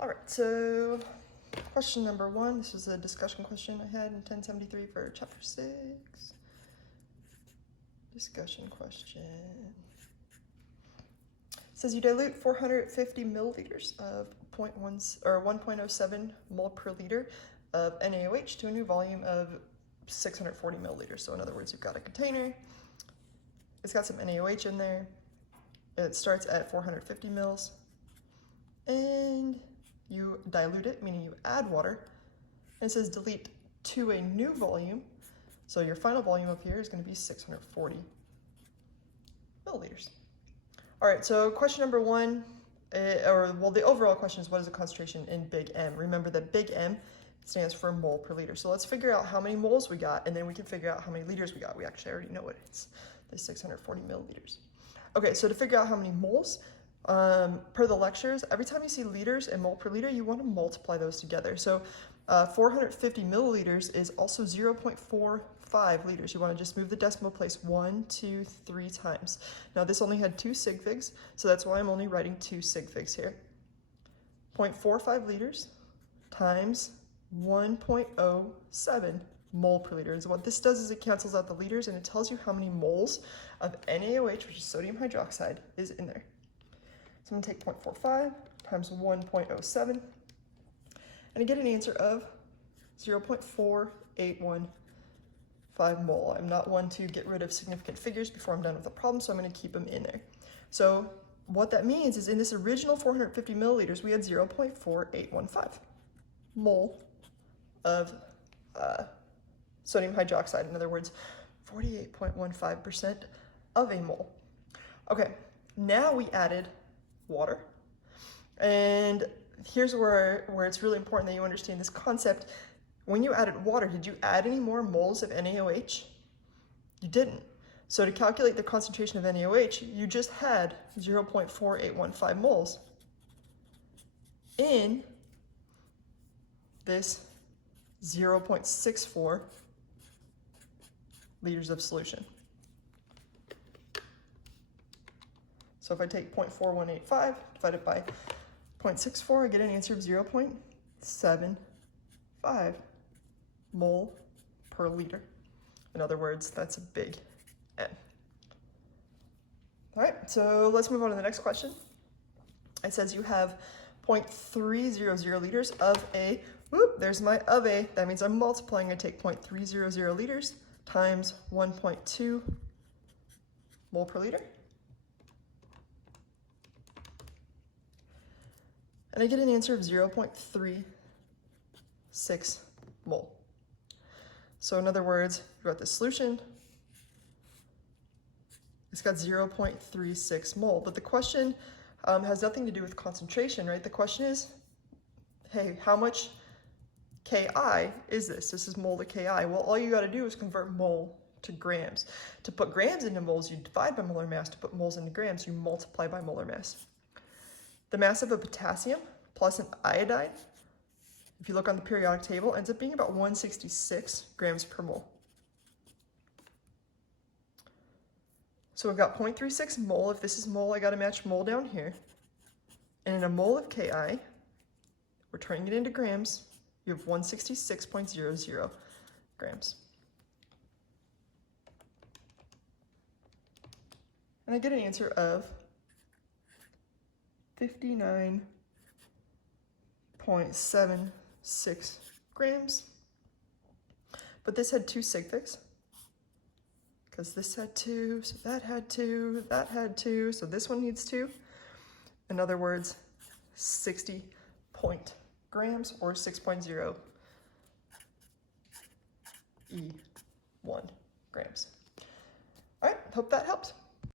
All right, so question number 1. This was a discussion question I had in 1073 for chapter 6. Discussion question. It says you dilute 450 milliliters of 1.07 mole per liter of NaOH to a new volume of 640 milliliters. So in other words, you've got a container. It's got some NaOH in there. It starts at 450 mils, and you dilute it, meaning you add water, and it says delete to a new volume. So your final volume up here is going to be 640 milliliters. All right, so question number 1, the overall question is what is the concentration in big M? Remember that big M stands for mole per liter. So let's figure out how many moles we got, and then we can figure out how many liters we got. We actually already know it. It's the 640 milliliters. Okay, so to figure out how many moles, per the lectures, every time you see liters and mole per liter, you want to multiply those together. So 450 milliliters is also 0.45 liters. You want to just move the decimal place 1, 2, 3 times. Now this only had 2 sig figs, so that's why I'm only writing 2 sig figs here. 0.45 liters times 1.07 mole per liter. And so what this does is it cancels out the liters and it tells you how many moles of NaOH, which is sodium hydroxide, is in there. So I'm going to take 0.45 times 1.07, and I get an answer of 0.4815 mole. I'm not one to get rid of significant figures before I'm done with the problem, so I'm going to keep them in there. So what that means is in this original 450 milliliters, we had 0.4815 mole of sodium hydroxide. In other words, 48.15% of a mole. Okay, now we added water. And here's where it's really important that you understand this concept. When you added water, did you add any more moles of NaOH? You didn't. So to calculate the concentration of NaOH, you just had 0.4815 moles in this 0.64 liters of solution. So if I take 0.4185 divided by 0.64, I get an answer of 0.75 mole per liter. In other words, that's a big N. All right, so let's move on to the next question. It says you have 0.300 liters of a, there's my of a, that means I'm multiplying. I take 0.300 liters times 1.2 mole per liter. And I get an answer of 0.36 mole. So in other words, you've got the solution, it's got 0.36 mole, but the question has nothing to do with concentration, right? The question is, hey, how much Ki is this? This is mole to Ki. Well, all you got to do is convert mole to grams. To put grams into moles, you divide by molar mass. To put moles into grams, you multiply by molar mass. The mass of a potassium plus an iodine, if you look on the periodic table, ends up being about 166 grams per mole. So we've got 0.36 mole. If this is mole, I got to match mole down here. And in a mole of Ki, we're turning it into grams, you have 166.00 grams. And I get an answer of 59.76 grams. But this had 2 sig figs, because this had 2, so that had 2, that had 2, so this one needs 2. In other words, 60 grams, or 6.0 E1 grams. All right, hope that helps.